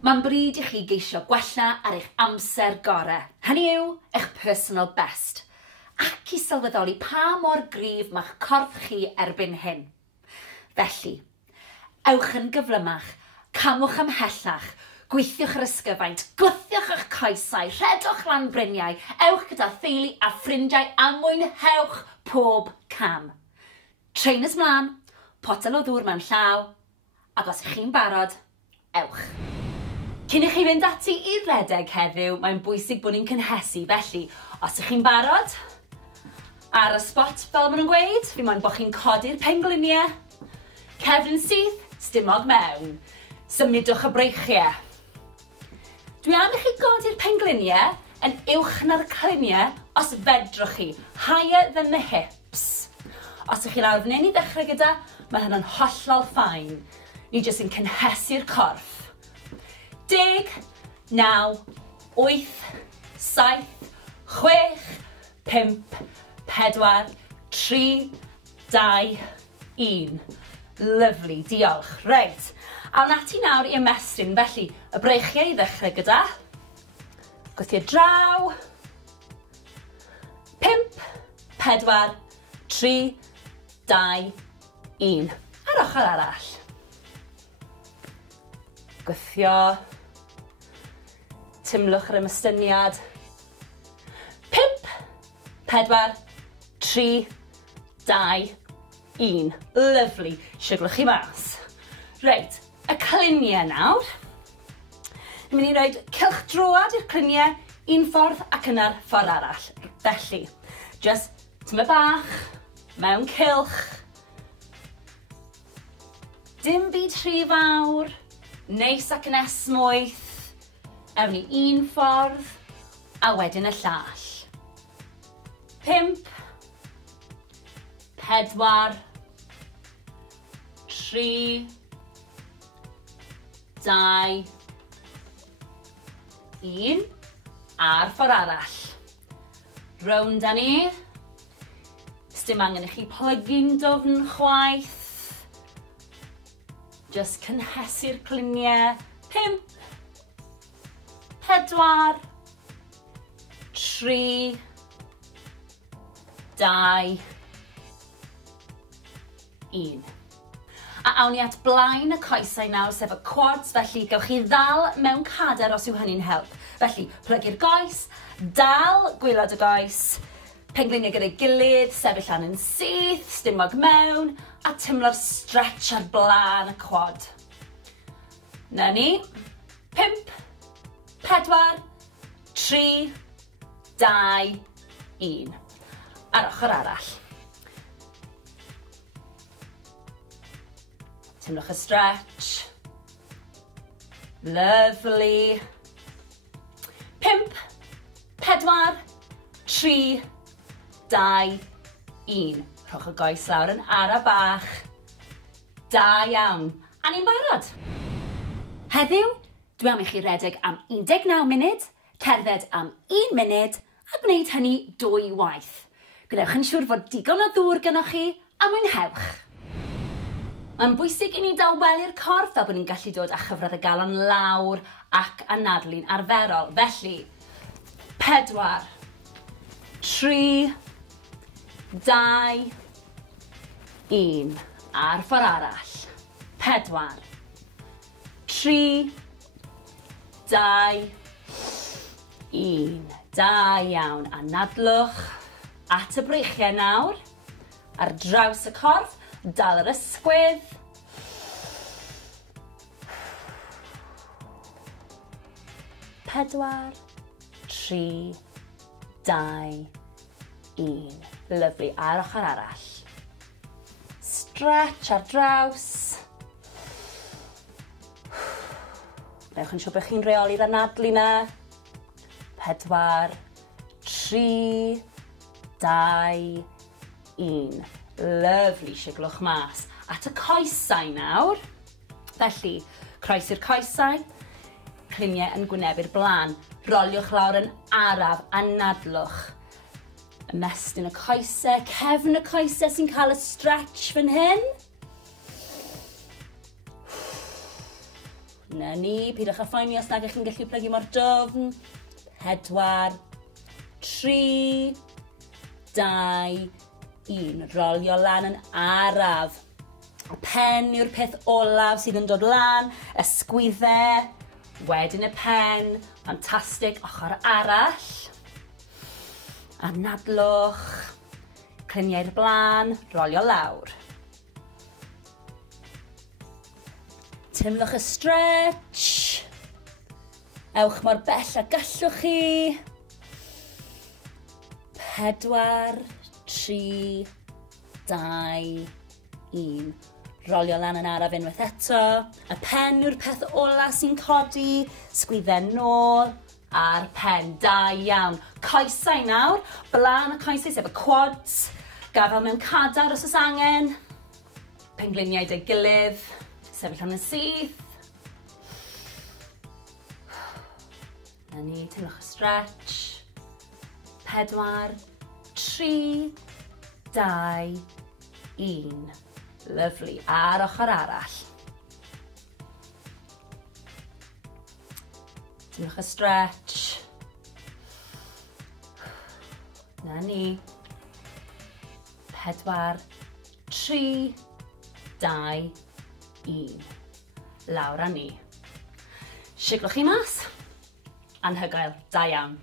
Mae'n bryd i chi geisio gwella ar eich amser gorau. Hynny yw, eich personal best. Ac i sylweddoli pa mor gryf mae'ch corff chi erbyn hyn. Felly, ewch yn gyflymach, camwch ymhellach, gweithiwch yr ysgyfaint, gwthiwch eich coesau, rhedwch lan bryniau, ewch gyda theulu a ffrindiau a mwynhewch pob cam. Trainers mlaen, potel o ddŵr mewn llaw, ac os ych chi'n barod, ewch. Cyn i chi fynd ati i'r redeg heddiw, mae'n bwysig bod ni'n cynhesu, felly os ych chi'n barod, ar y spot fel maen nhw'n gweud, fi moyn bod chi'n codi'r pengliniau, cefn syth, stumog mewn, symudwch y breichiau. Dwi am i chi godi'r pengliniau yn uwch na'r cliniau os fedrwch chi, higher than the hips. Os ych chi lawr fan hyn i ddechrau gyda, mae hynny'n hollol ffain. Ni jyst yn cynhesu'r corff. 10, 9, 8, 7, 6, 5, 4, 3, 2, 1. Lyfli, diolch. Reit, awn ati nawr i ymestyn, felly y breichiau i ddechrau gyda. Gwthio draw. 5, 4, 3, 2, 1. Ar ochr arall. Gwthio. Tymlwch yr ymystyniad. 5, 4, 3, 2, 1. Lyfli. Siglwch chi mas. Reit, y cliniau nawr. Ni'n mynd i roed cylchdroad i'r cliniau un ffordd ac yna'r ffordd arall. Felly, just tyma bach, mewn cylch. Dim byd rhy fawr, neis ac yn esmwyth. Ewn ni un ffordd, a wedyn y llall. 5, 4, 3, 2, 1, a'r ffordd arall. Rownd â ni. Sdim angen i chi plygu'n dofn chwaith. Just cynhesu'r cliniau. 5, 4, 3, 2, 1. A awn ni at blaen y coesau nawr, sef y quads, felly gewch chi ddal mewn cader os yw hynny'n help. Felly, plygu'r goes, dal gwylod y goes, pengliniau gyda'i gilydd, sefyll lan yn syth, stumog mewn, a tymlo'r stretch ar blaen y quad. Na ni. 5, 4, 3, 2, 1. Ar ochr arall. Tymlwch y stretch. Lovely. 5, 4, 3, 2, 1. Rhowch y goes lawr yn ara bach. Da iawn. A ni'n barod. Heddiw, dwi am i chi redeg am 19 munud, cerdded am 1 munud, a gwneud hynny 2 waith. Gwnewch yn siŵr fod digon o ddŵr gynnwch chi, a mwynhewch. Mae'n bwysig i ni daweli'r corff fel bod ni'n gallu dod â chyfradd y galon lawr ac anadlu'n arferol. Felly, 4, 3, 2, 1. A'r ffordd arall. 4, 3, 2, 1. Da iawn. Anadlwch at y breichiau nawr. Ar draws y corff. Dal yr ysgwydd. 4, 3, 2, 1. Lyfli. A'r ochr arall. Stretch ar draws. Newch yn siŵr bod chi'n reoli'r anadlu na. 4, 3, 2, 1. Lyfli, siglwch mas. At y coesau nawr. Felly, croes i'r coesau. Cliniau yn gwynebu'r blaen. Roliwch lawr yn araf, anadlwch. Ymestyn y coesau, cefn y coesau sy'n cael y stretch fan hyn. Na ni, pidwch â phoeni os nag ych chi'n gallu plygu mor dwfn. 4, 3, 2, 1. Rolio lan yn araf. Y pen yw'r peth olaf sydd yn dod lan. Ysgwyddau. Wedyn y pen. Ffantastig. Ochr arall. Anadlwch. Cliniau'r blaen. Rolio lawr. Tymlwch y stretch. Ewch mor bell a gallwch chi. 4, 3, 2, 1. Rolio lan yn araf unwaith eto. Y pen yw'r peth ola sy'n codi. Sgwyddau nôl a'r pen. Da iawn. Coesau nawr. Blaen y coesau sef y quads. Gafel mewn cadar os oes angen. Pengliniau dy gilydd. Sefyll am y syth. Na ni, tynwch y stretch. 4, 3, 2, 1. Lyfli. Ar ochr arall. Tynwch y stretch. Na ni. 4, 3, 2, 1. Lawr â ni. Siglwch chi mas. Anhygoel. Da iawn.